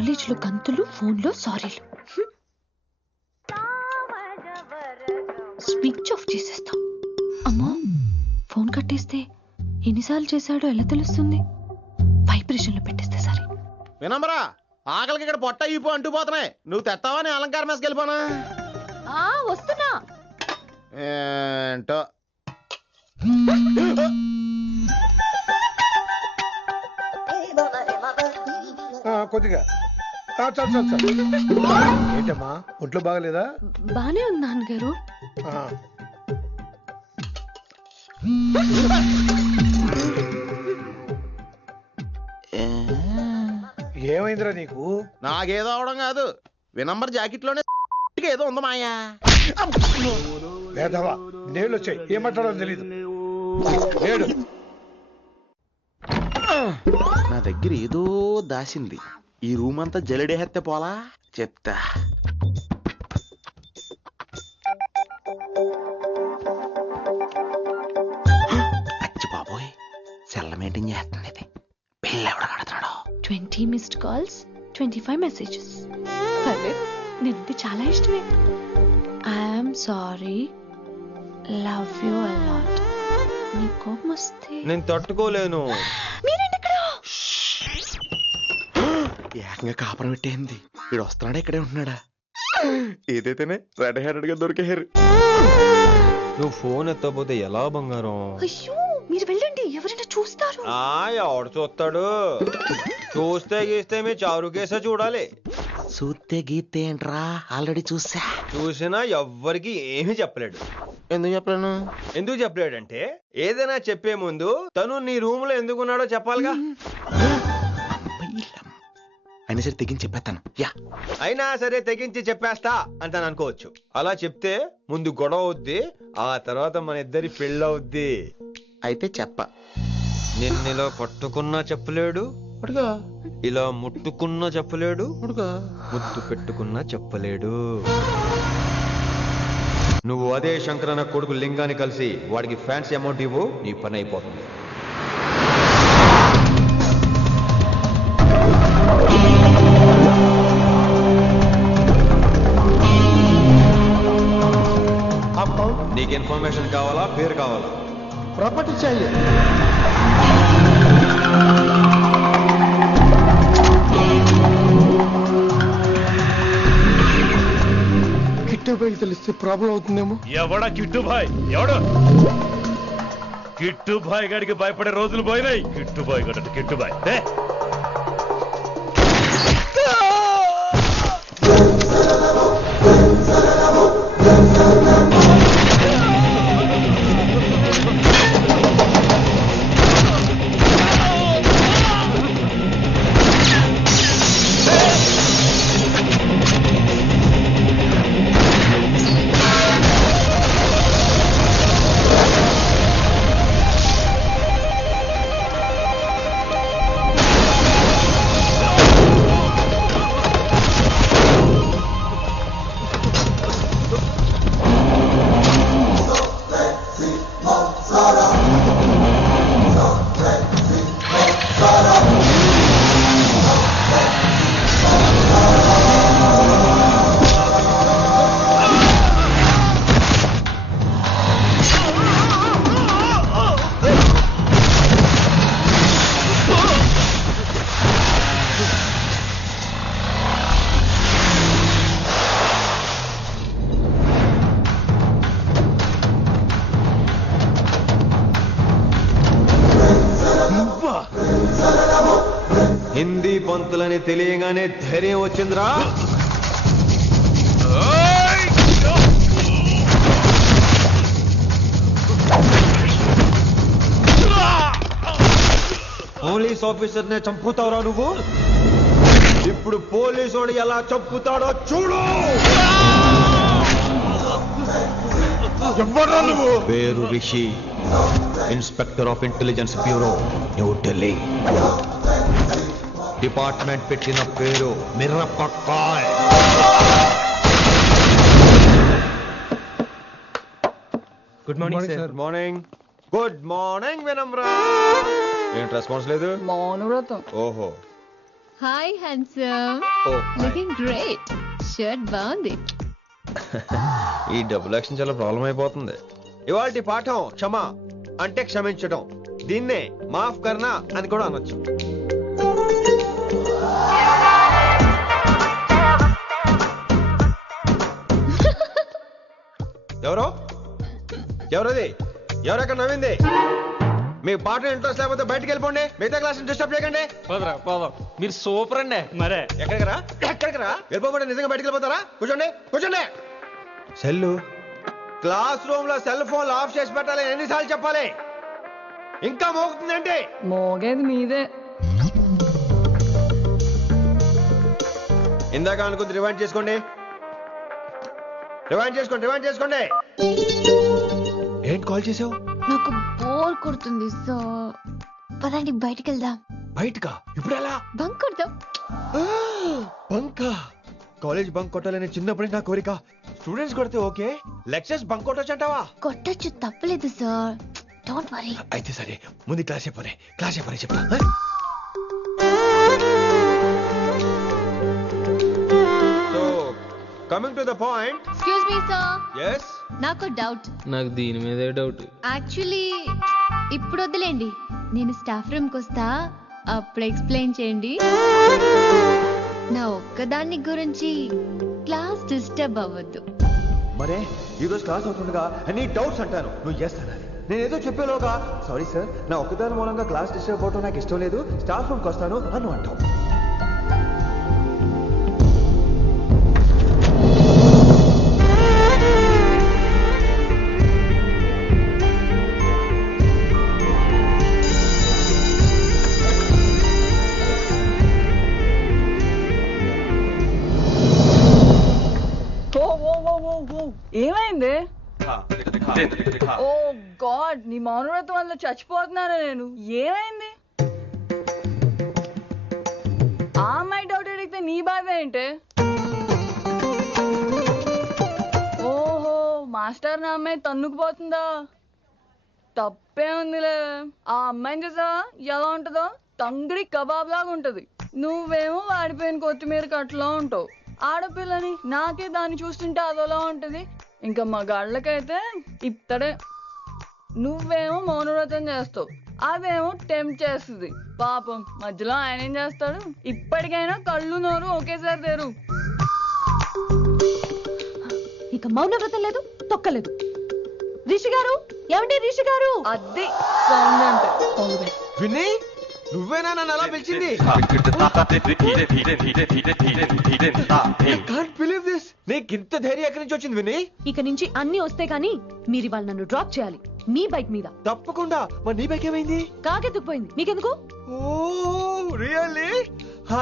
కాలేజ్లో గంతులు, ఫోన్లో సారీలు. స్విచ్ ఆఫ్ చేసేస్తా. అమ్మో, ఫోన్ కట్టేస్తే ఎన్నిసార్లు చేశాడో ఎలా తెలుస్తుంది? వైబ్రేషన్లో పెట్టేస్తే సరే. వినమ్రా, ఆకలికి ఇక్కడ పొట్ట ఇప్పు అంటూ పోతున్నాయి. నువ్వు తెస్తావా నీ అలంకార మేసకి వెళ్ళిపోనా? వస్తున్నా. ఏంటో కొద్దిగా చాలు. ఏంటమ్మా, ఒంట్లో బాగలేదా? బానే ఉంది నాన్నగారు. ఏమైందిరా నీకు? నాకేదో అవడం కాదు, వినంబర్ జాకెట్ లోనే ఏదో ఉంది మాయా. లేదవా, నేళ్ళు వచ్చాయి, ఏం మాట్లాడో తెలీదు. నా దగ్గర ఏదో దాసింది. ఈ రూమ్ అంతా జలడేహెత్తే పోలా చెప్తా. అచ్చి బాబోయ్, సెల్ల మెయింటైన్ చేస్తుంది ఇది. పిల్ల ఎవడ కడుతున్నాడు? 20 మిస్డ్ కాల్స్, 25 మెసేజెస్. పర్లేదు, నేనంటే చాలా ఇష్టమే. I'm sorry, love you a lot. నీ కోపం వస్తే నేను తట్టుకోలేను. ఏకంగా కాపురం పెట్టేంది. వీడు వస్తున్నాడా, ఇక్కడే ఉంటున్నాడా? ఏదైతేనే రెడ్ హ్యాండెడ్ గా దొరికేహారు. నువ్వు ఫోన్ ఎత్తపోతే ఎలా బంగారం? అయ్యో, మీరు వెళ్ళండి, ఎవరైనా చూస్తారు. ఎవడు చూస్తాడు? చూస్తే గీస్తే మీ చారు కేసే చూడాలి. చూస్తే గీతే ఏంట్రా, ఆల్రెడీ చూసా. చూసినా ఎవ్వరికి ఏమీ చెప్పలేడు. ఎందుకు చెప్పలేను? ఎందుకు చెప్పలేడంటే ఏదైనా చెప్పే ముందు తను నీ రూమ్ లో ఎందుకున్నాడో చెప్పాలిగా. అయినా సరే తెగించి చెప్పేస్తాను. అయినా సరే తెగించి చెప్పేస్తా అంటాను అనుకోవచ్చు. అలా చెప్తే ముందు గొడవ అవుద్ది, ఆ తర్వాత మన ఇద్దరి పెళ్ళవుద్ది. అయితే చెప్ప. నిన్నిలా పట్టుకున్నా చెప్పలేడు, ఇలా ముట్టుకున్నా చెప్పలేడు, ముద్దు పెట్టుకున్నా చెప్పలేడు. నువ్వు అదే శంకరన్న కొడుకు లింగాన్ని కలిసి వాడికి ఫ్యాన్సీ అమౌంట్ ఇవ్వు, నీ పని అయిపోతుంది. నీకు ఇన్ఫర్మేషన్ కావాలా, పేరు కావాలా? ప్రాపర్టీ चाहिए. కిట్టుబాయ్ తెలిస్తే ప్రాబ్లం అవుతుందేమో. ఎవడా కిట్టుబాయ్? ఎవడు కిట్టుబాయ్ గారికి భయపడే రోజులు పోయినాయి. కిట్టుబాయ్ గడ కిట్టుబాయ్ హిందీ పంతులని తెలియగానే ధైర్యం వచ్చిందిరా. పోలీస్ ఆఫీసర్ నే చంపుతావురా నువ్వు? ఇప్పుడు పోలీసు ఎలా చంపుతాడో చూడు. పేరు Rishi, inspector of intelligence bureau, New Delhi. Department పెట్టిన పేరు మిర్రపక్కాయ్. Good morning sir. Morning. Good morning Vinamra. ఏంటి రెస్పాన్స్ లేదు? మౌనవ్రతం. ఓహో, హాయ్ హ్యాండ్సమ్, ఓ లుకింగ్ గ్రేట్. షర్ట్ బాగుంది. ఈ డబుల్ యాక్షన్ చాలా ప్రాబ్లం అయిపోతుంది. ఇవాల్టి పాఠం క్షమ అంటే క్షమించడం. దీన్నే మాఫ్ కర్నా అని కూడా అనొచ్చు. ఎవరో ఎవరది? ఎవరెక్కడ నవ్వింది? మీ పాట ఇంట్రెస్ట్ లేకపోతే బయటకు వెళ్ళిపోండి. మిగతా క్లాస్ డిస్టర్బ్ చేయకండి. పోదరా పోదాం. మీరు సూపర్ అండి. మరే ఎక్కడికి రా? వెళ్ళిపోకుండా నిజంగా బయటకు వెళ్ళిపోతారా? కూర్చోండి కూర్చోండి. సెల్లు క్లాస్ రూమ్ లో సెల్ ఫోన్ ఆఫ్ చేసి పెట్టాలి. ఎన్నిసార్లు చెప్పాలి? ఇంకా మోగుతుందంటే మోగేది మీదే. ఇందాక అనుకుంది రివైండ్ చేసుకోండి. ఏంటి కాల్ చేసావు? నాకు బోర్ కొడుతుంది, సో పదండి బయటికి వెళ్దాం. బయటకా? ఇప్పుడు ఎలా? బంక్ కొడదాం. బంకా? కాలేజ్ బంక్ కొట్టాలని చిన్నప్పటి నా కోరిక. స్టూడెంట్స్ కొడితే ఓకే, లెక్చర్స్ బంక్ కొట్టొచ్చు అంటావా? కొట్టచ్చు, తప్పలేదు సార్. Don't worry. అయితే సరే, ముందు క్లాస్ చెప్పని చెప్తా. So coming to the point. Excuse me sir, yes నాకు డౌట్. నాకు దీని మీదే డౌట్. యాక్చువల్లీ ఇప్పుడు వద్దులేండి, నేను స్టాఫ్ రూమ్కి వస్తా, అప్పుడు ఎక్స్ప్లెయిన్ చేయండి. నా ఒక్కదాన్ని గురించి క్లాస్ డిస్టర్బ్ అవ్వద్దు. మరే ఈ రోజు క్లాస్ అవుతుండగా ఎనీ డౌట్స్ అంటాను, నువ్వు ఎస్ అనాలి. నేను ఏదో చెప్పేలోగా సారీ సార్, నా ఒక్కదాని మూలంగా క్లాస్ డిస్టర్బ్ అవడం నాకు ఇష్టం లేదు, స్టాఫ్ రూమ్కి వస్తాను అని అంటావు. ఏమైంది? ఓ గాడ్, నీ మౌనవ్రతం వల్ల చచ్చిపోతున్నాను నేను. ఏమైంది? ఆ అమ్మాయి డౌట్ అడిగితే నీ బాధ ఏంటి? ఓహో, మాస్టర్ నా అమ్మాయి తన్నుకుపోతుందా? తప్పే ఉందిలే. ఆ అమ్మాయిని చూసా ఎలా ఉంటుందో? తంగిడి కబాబ్ లాగా ఉంటది. నువ్వేమో వాడిపోయిన కొత్తిమీర కట్లా ఉంటావు. ఆడపిల్లని నాకే దాన్ని చూస్తుంటే అదోలా ఉంటది. ఇంకా మగాళ్ళకైతే ఇత్తడే. నువ్వేమో మౌనవ్రతం చేస్తావు, అదేమో టెంప్ట్ చేస్తుంది. పాపం మధ్యలో ఆయన ఏం చేస్తాడు? ఇప్పటికైనా కళ్ళు నోరు ఒకేసారి తెరు. ఇక మౌనవ్రతం లేదు, తొక్కలేదు. రిషి గారు, ఏమండి రిషి గారు? అది సౌండ్ అంటే. విన్నీ, నువ్వేనా నన్ను అలా పిలిచింది? నీకు ఇంత ధైర్యం ఎక్కడి నుంచి వచ్చింది విన్నీ? ఇక నుంచి అన్ని వస్తే కానీ మీరు ఇవాళ నన్ను డ్రాప్ చేయాలి మీ బైక్ మీద. తప్పకుండా. మరి నీ బైక్ ఏమైంది? కాకెత్తుకుపోయింది. మీకెందుకు? Oh really?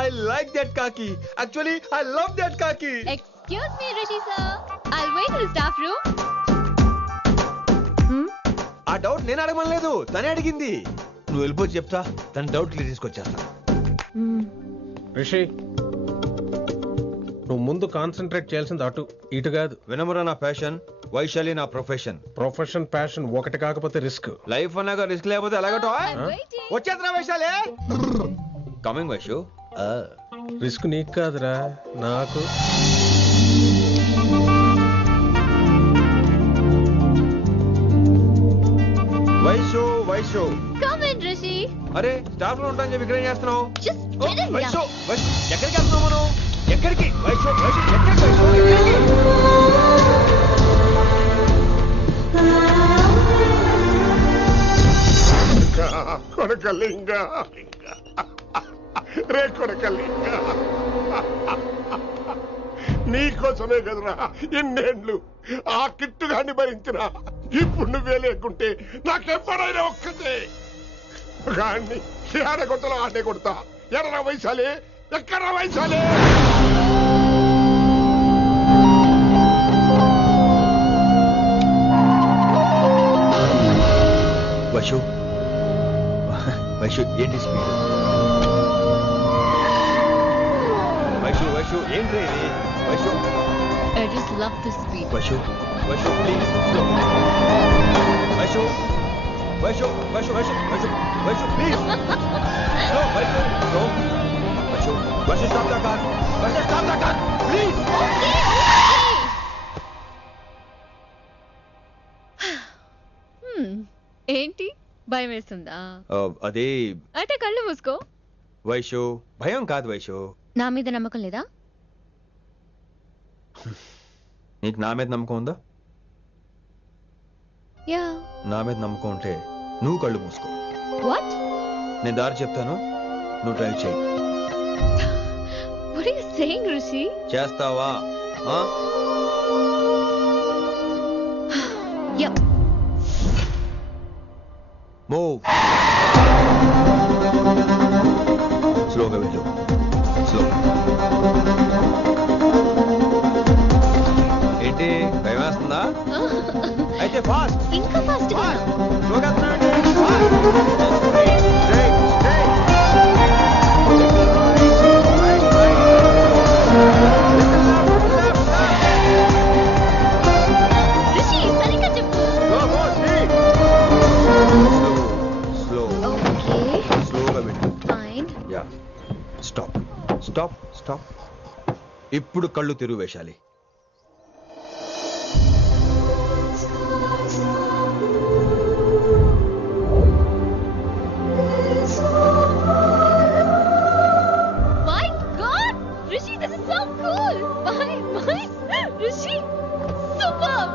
I like that కాకి. యాక్చువల్లీ ఐ లవ్ దట్ కాకి. Excuse me Rishi sir, I'll wait in the staff room. ఆ డౌట్ నేను అడగమనలేదు, తనే అడిగింది. నువ్వు వెళ్ళిపోయి చెప్తా, తన డౌట్ క్లియర్ తీసుకొచ్చేస్తా. రిషి, నువ్వు ముందు కాన్సన్ట్రేట్ చేయాల్సింది అటు ఇటు కాదు. వినమ్ర నా ప్యాషన్, వైశాలి నా ప్రొఫెషన్. ప్రొఫెషన్ ప్యాషన్ ఒకటి కాకపోతే రిస్క్. లైఫ్ అన్నాక రిస్క్ లేకపోతే ఎలాగటో? వచ్చేద్రా వైశాలి. కమింగ్ వైషు. రిస్క్ నీకు కాదురా, నాకు. Vaishu come in Rishi. అరే స్టాఫ్ లో ఉంటాను చెప్పి ఇక్కడ ఏం చేస్తున్నావు? Just get in Vaishu here. Vaishu ఎక్కడికి వెళ్తున్నావు మనం? ఎక్కడికి వైషు వైషు ఎక్కడికి వైషు? కొడకలింగ రే కొడకలింగ, నీకోసమే కదరా ఇన్నేండ్లు ఆ కిట్టుగాన్ని భరించినా. ఇప్పుడు నువ్వే లేకుంటే నాకెప్పుడైనా ఒక్కతే గాన్ని ఆడగొట్టలో ఆడే కొడతా. ఎర్ర వైశాలే, ఎక్కడ వైశాలే? వైషు వైషు ఏంటి స్పీడ్? వైషు వైషు ఏంటి ఇది? Vaishu I just love this speed. Vaishu Vaishu please slow. Vaishu Vaishu Vaishu Vaishu Vaishu Vaishu please slow. Vaishu slow. Vaishu భయం వేస్తుందా? అదే అయితే కళ్ళు మూసుకో. వైషు, భయం కాదు వైషు. నా మీద నమ్మకం లేదా? నీకు నా మీద నమ్మకం ఉందా? యా. నా మీద నమ్మకం ఉంటే నువ్వు కళ్ళు మూసుకో. వాట్? నేను దారి చెప్తాను, నువ్వు డ్రైవ్ చేయి. What are you saying Rishi? చేస్తావా? యా. మూవ్. స్లోగా వెళ్ళు. స్లో. ఏంటి భయం వేస్తుందా? అయితే ఫాస్ట్. ఇంకా ఫాస్ట్ గా. స్లోగా వెళ్తున్నానండి. ఫాస్ట్. Straight, straight. రిషి సరిగ్గా చెప్పు. స్లో. ఓకే. స్లోగా వెళ్ళు. Fine. Yeah. Stop, stop, stop. ఇప్పుడు కళ్ళు తెరువు Vaishali. My God, Rishi, this is so cool. My, Rishi, superb.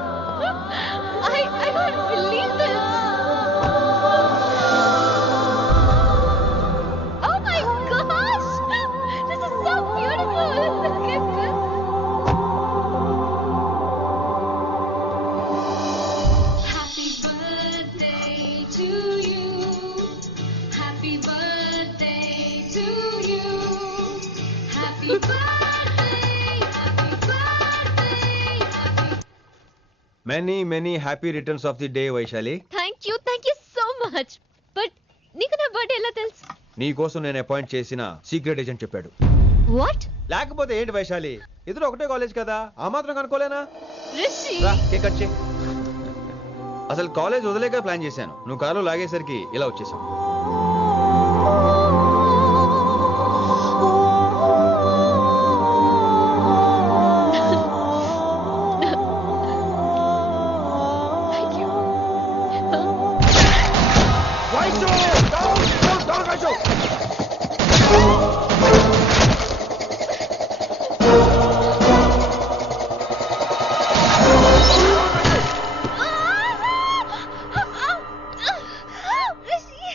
I can't believe this. Oh my gosh, this is so beautiful. Look at this. Happy birthday to you. Happy birthday to you. Happy birthday, happy birthday, happy. Many many happy returns of the day Vaishali. Thank you so much. But నీకు నా birthday ఎలా తెలుసు? నీ కోసం నేను appoint చేసిన secret agent చెప్పాడు. What? లేకపోతే ఏంటి వైశాలి, ఇద్దరు ఒకటే కాలేజ్ కదా, ఆ మాత్రం కనుక్కోలేనా? Rishi. రా, కేక్ కట్ చేయి. అసలు కాలేజ్ వదిలేక ప్లాన్ చేశాను, నువ్వు కారులో లాగేసరికి ఇలా వచ్చేసావు. Thank you. Vaishu! Down, down, down, Vaishu!